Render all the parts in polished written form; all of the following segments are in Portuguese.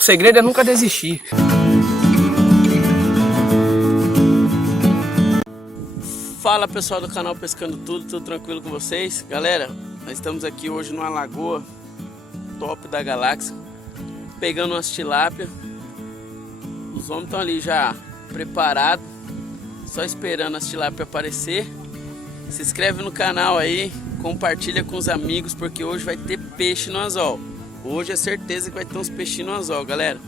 O segredo é nunca desistir. Fala pessoal do canal Pescando Tudo tranquilo com vocês? Galera, nós estamos aqui hoje numa lagoa top da galáxia, pegando umas tilápia. Os homens estão ali já preparados, só esperando as tilápia aparecer. Se inscreve no canal aí, compartilha com os amigos, porque hoje vai ter peixe no anzol. Hoje é certeza que vai ter uns peixinhos no anzol, galera.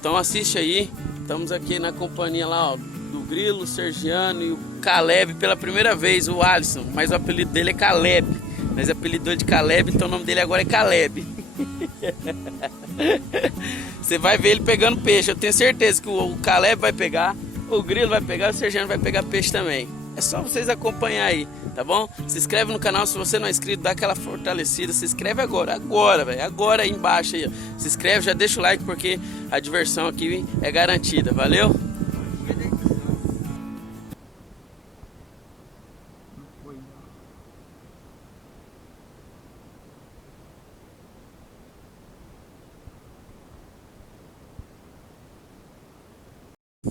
Então assiste aí, estamos aqui na companhia lá, ó, do Grilo, o Sergiano e o Caleb pela primeira vez, o Alisson, mas o apelido dele é Caleb. Mas apelidou de Caleb, então o nome dele agora é Caleb. Você vai ver ele pegando peixe, eu tenho certeza que o Caleb vai pegar, o Grilo vai pegar, o Sergiano vai pegar peixe também. É só vocês acompanhar aí, tá bom? Se inscreve no canal, se você não é inscrito, dá aquela fortalecida. Se inscreve agora, velho, agora aí embaixo aí, ó. Se inscreve, já deixa o like, porque a diversão aqui é garantida, valeu?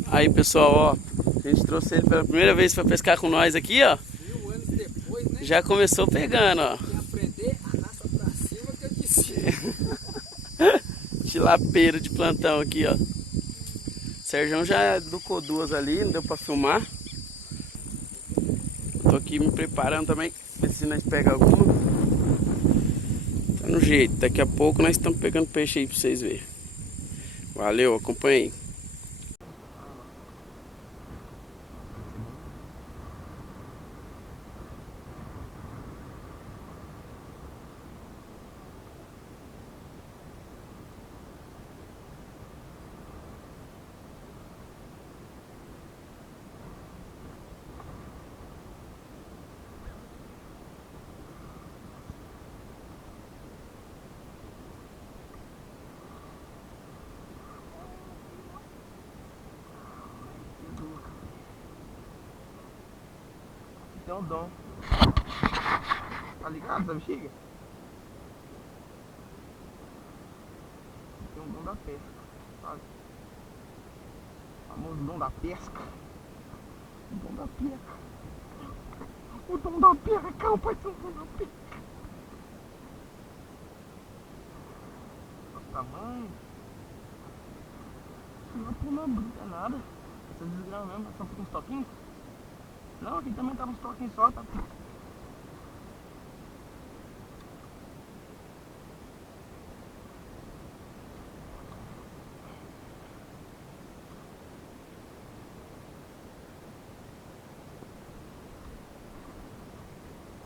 Aí pessoal, ó, a gente trouxe ele pela primeira vez para pescar com nós aqui, ó. 1000 anos depois, né? Já começou pegando, ó. Quem aprender, arrasta pra cima que eu disse. Tilapeiro de plantão aqui, ó. Serjão já educou duas ali, não deu pra filmar. Tô aqui me preparando também, ver se nós pegamos alguma. Tá no jeito, daqui a pouco nós estamos pegando peixe aí pra vocês verem. Valeu, acompanhem. Tem um dom. Tá ligado essa bexiga? Tem um dom da pesca, sabe? O famoso dom da pesca. O dom da pesca. O dom da pesca, calma, pai, tem um dom da pesca. Olha o tamanho. Não é bruta, é nada. Essas desgramas mesmo, são uns toquinhos. Não, aqui também tava uns toquinhos só, tá?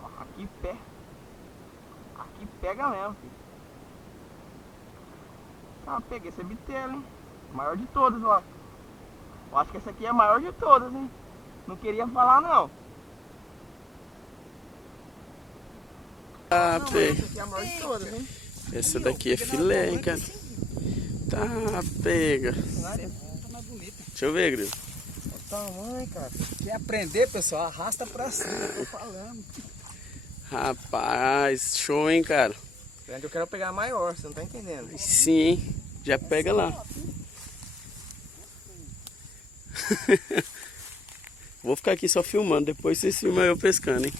Ó, aqui pega mesmo, filho. Ah, peguei esse bitelo, hein? Maior de todas, ó. Eu acho que essa aqui é a maior de todas, hein? Não queria falar, não. Ah, pega. Essa aqui é a maior de todas, hein? Essa daqui é filé, hein, cara. Tá, pega. Deixa eu ver, Grilo. Olha o tamanho, cara. Quer aprender, pessoal? Arrasta pra cima, eu tô falando. Rapaz, show, hein, cara. Eu quero pegar a maior, você não tá entendendo. Sim, hein? Já pega lá. Vou ficar aqui só filmando, depois vocês filmam eu pescando, hein?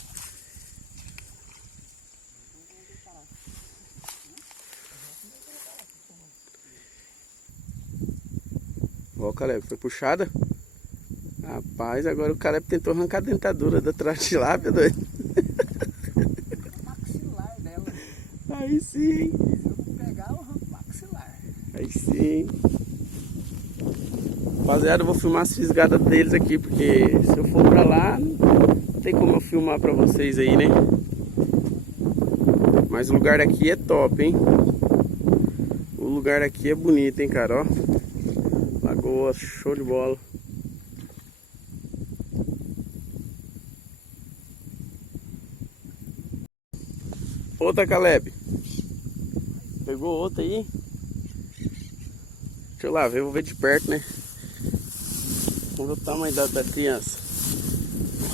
Ó, o Caleb, foi puxada? Rapaz, agora o Caleb tentou arrancar a dentadura da tilápia, doido. Maxilar dela. Aí sim. Se eu não pegar, eu arranco o maxilar. Aí sim. Rapaziada, eu vou filmar as fisgadas deles aqui, porque se eu for pra lá, não tem como eu filmar pra vocês aí, né? Mas o lugar aqui é top, hein? O lugar aqui é bonito, hein, cara, ó. Lagoa, show de bola. Outra, Caleb. Pegou outra aí? Deixa eu lá ver, vou ver de perto, né? Vamos ver o tamanho da criança.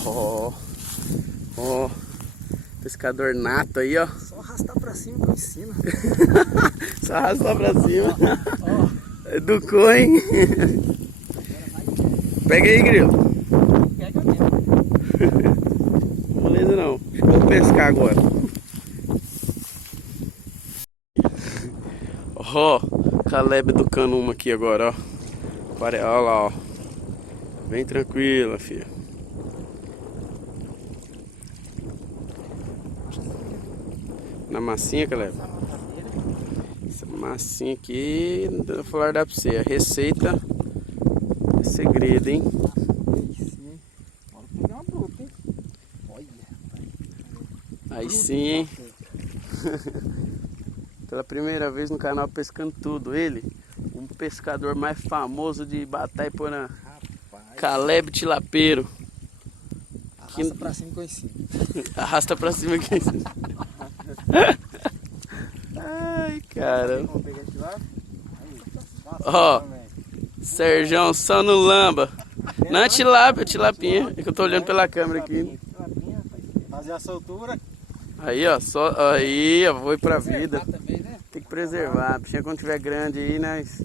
Ó, ó, pescador nato aí, ó. Só arrastar pra cima que eu ensino. Só arrastar pra cima. Ó, Educou, hein? Pega aí, Grilo. Pega mesmo. Beleza não. Vamos pescar agora. Ó, Caleb educando uma aqui agora, ó. Olha lá, ó. Bem tranquila, filha. Na massinha, Caleb. Essa massinha aqui, não vou falar dá pra você. A receita é segredo, hein? Olha, uma bruta, hein? Olha. Aí sim, hein? Pela primeira vez no canal Pescando Tudo, ele, o pescador mais famoso de Bataiporã, Caleb Tilapeiro. Arrasta pra cima que eu ensino. Arrasta pra cima aqui. Ai, cara. Vamos pegar esse lado? Ó, Serjão só no lamba. Não é tilápia, é tilapinha. É que eu tô olhando pela câmera aqui. Fazer a soltura. Aí, ó, só aí, ó, foi pra vida. Tem que preservar. A bichinha quando tiver grande aí, nós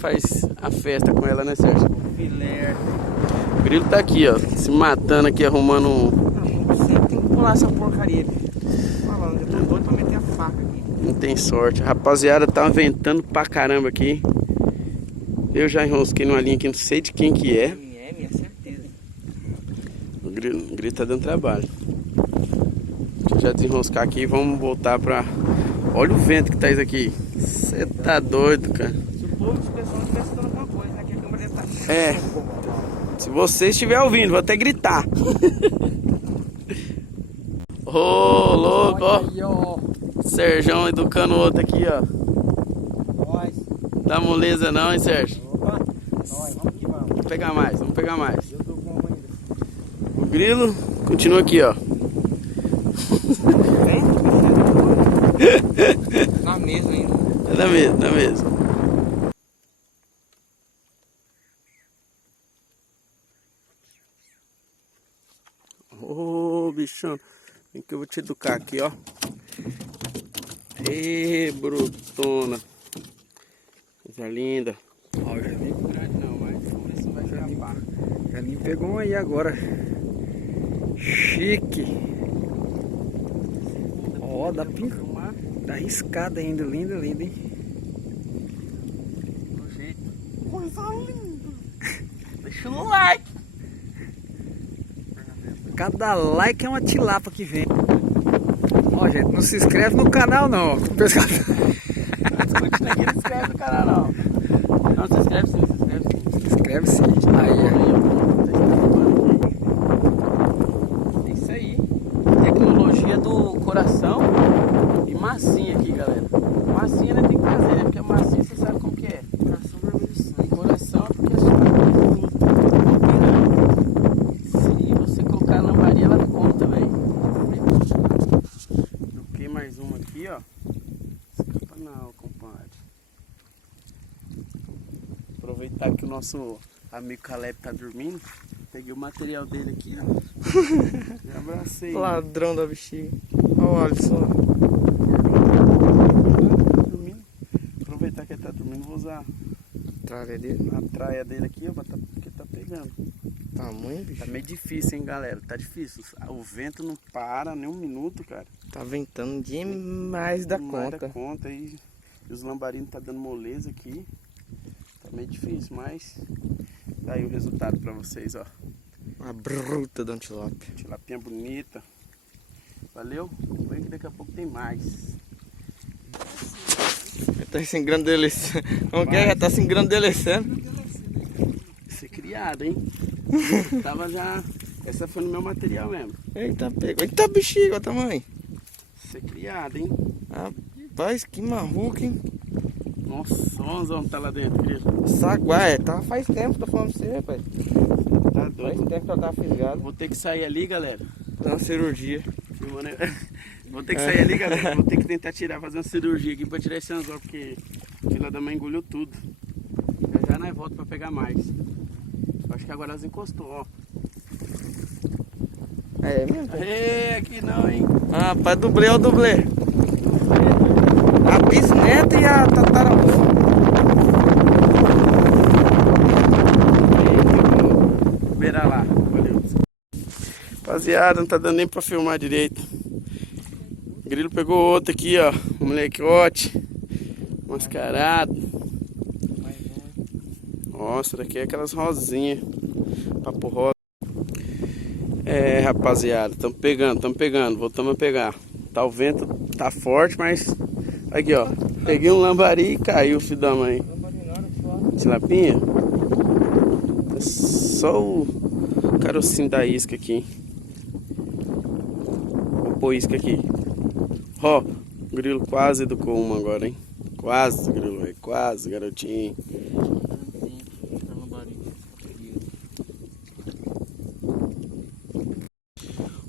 faz a festa com ela, né, Sérgio? Filé. O Grilo tá aqui, ó, se matando aqui, arrumando um... Você tem que pular essa porcaria ali. Falando, eu tô doido pra meter a faca aqui. Não tem sorte. A rapaziada tá ventando pra caramba aqui. Eu já enrosquei numa linha que não sei de quem que é. É, minha certeza. O Grilo tá dando trabalho. Deixa eu já desenroscar aqui e vamos voltar pra... Olha o vento que tá isso aqui. Você tá doido, cara. Se o povo, se o pessoal estiver escutando alguma coisa, né? Que a câmera deve estar... É. Se você estiver ouvindo, vou até gritar. Ô, louco, ó. Aí, ó. Serjão educando o outro aqui, ó. Nós. Dá moleza não, hein, Sérgio? Opa. Nós, vamos que vamos. Vamos pegar mais, vamos pegar mais. Eu tô com uma ainda. O Grilo continua aqui, ó. Na mesa ainda. É da mesa, da mesa. Ô, bichão. Vem que eu vou te educar aqui, ó. Ê, brutona. Coisa linda. Ó, o Janinho Grande não, mas vamos ver se vai escapar. pegou um aí agora. Chique. Ó, dá pinca. Dá riscada ainda. Lindo, lindo, hein? Do jeito. Coisa linda. Deixa o like. Cada like é uma tilapa que vem. Ó, gente, não se inscreve no canal não. Pescador. Discute aqui, não se inscreve no canal não. Não, se inscreve sim, se inscreve sim. Se inscreve sim. Aí, é isso aí. Tecnologia do coração e massinha aqui, galera. Massinha né, tem que fazer, né? Porque a massinha você sabe como que é. coração vermelho sangue. Coração é porque é só se você colocar a lambaria, ela come também. Coloquei mais uma aqui, ó. Escapa não, compadre. Aproveitar que o nosso amigo Caleb tá dormindo. Peguei o material dele aqui, ó. Já abracei. Ladrão da bexiga. Olha só. Tá dormindo. Aproveitar que ele tá dormindo, vou usar Tralha dele. a traia dele aqui, ó, porque tá pegando. Tamanho, bicho. Tá meio difícil, hein, galera? Tá difícil. O vento não para nem um minuto, cara. Tá ventando demais da Mais conta. da conta aí. E os lambarinos tá dando moleza aqui. Tá meio difícil, mas tá aí o resultado pra vocês, ó. Uma bruta da antilope. Tilapinha bonita. Valeu? Vem que daqui a pouco tem mais. Já tá se engrandelecendo. Como que é? Já tá se engrandelecendo. Ser criado, hein? Tava já... Essa foi no meu material mesmo. Eita, pegou. Eita, bexiga, olha o tamanho. Ser criado, hein? Rapaz, que marruca, hein? Nossa, olha os homens tá lá dentro, Grilo. Saguá, tá faz tempo que eu tô falando pra você, rapaz. Tá Faz doido. tempo que eu tava fisgado. Vou ter que sair ali, galera. Tá uma cirurgia. Filmando aí. Vou ter que sair ali, galera. Vou ter que tentar tirar, fazer uma cirurgia aqui pra tirar esse anzol, porque a fila da mãe engoliu tudo. Já nós volta pra pegar mais. Acho que agora elas encostou, ó. É mesmo? Aê, aqui não, hein? Ah, rapaz, dublê, ó o dublê. A bisneta e a tataravó. liberar lá. Valeu. Rapaziada, não tá dando nem pra filmar direito. O grilo pegou outro aqui, ó. Um molecote. Mascarado. Nossa, daqui é aquelas rosinhas. Papo rosa. É, rapaziada, tamo pegando. Voltamos a pegar. Tá, o vento tá forte, mas... Aqui, ó. Peguei um lambari e caiu, filho da mãe. Tilapinha? É só o carocinho da isca aqui. Vou pôr isca aqui. Ó, o grilo quase educou uma agora, hein? Quase, grilo, véio. Quase, garotinho.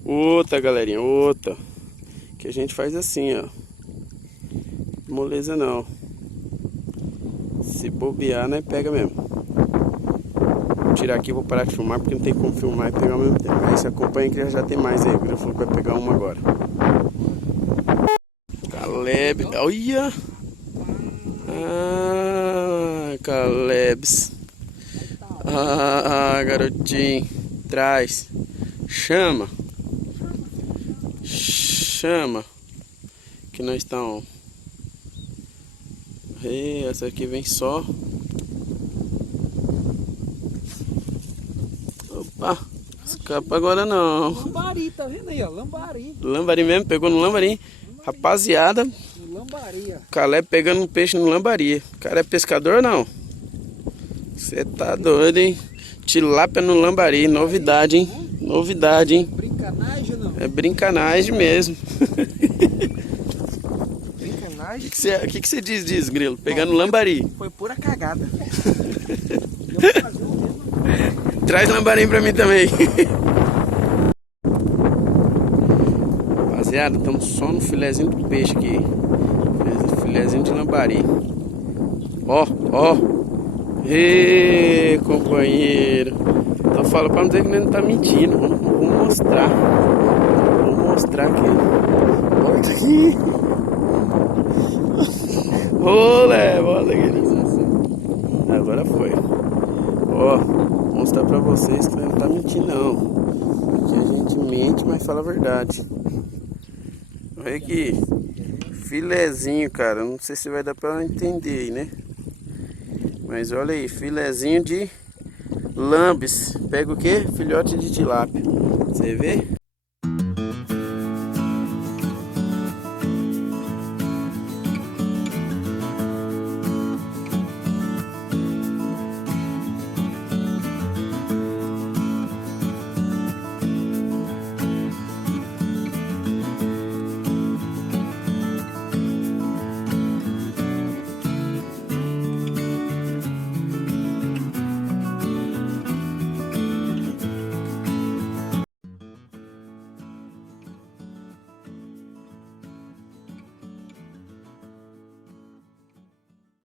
Outra, galerinha, outra. Que a gente faz assim, ó. Moleza não. Se bobear, né? Pega mesmo. Vou tirar aqui, vou parar de filmar porque não tem como filmar e pegar ao mesmo tempo. Aí você acompanha que já tem mais aí. O grilo falou que vai pegar uma agora. Caleb, olha! Ah, Calebs. Ah, garotinho. Traz. Chama. Chama. Que nós estamos. Essa aqui vem só. Opa, escapa agora não. Lambari, tá vendo aí, ó? Lambari. Lambari mesmo, pegou no lambari. Rapaziada, Lambari, ó. Caleb pegando um peixe no lambari. O cara é pescador ou não? Você tá doido, hein? Tilápia no lambari, novidade, hein? Novidade, hein? Brincanagem ou não? É brincanagem mesmo. Brincanagem? O que você diz, grilo? Pegando lambari. Foi pura cagada. Traz lambari pra mim também. Rapaziada, estamos só no filezinho do peixe aqui. Filezinho de lambari. Ó, ó. Ê, companheiro. Então fala pra não dizer que ele não tá mentindo. Vou mostrar. Vou mostrar aqui. Olha aqui. Olé, olha aqui. Agora foi. Ó, vou mostrar pra vocês que ele não tá mentindo não. Aqui a gente mente, mas fala a verdade. Olha aqui. Filezinho, cara. Não sei se vai dar pra entender aí, né? Mas olha aí, filezinho de lambes. Pega o que? Filhote de tilápia. Você vê?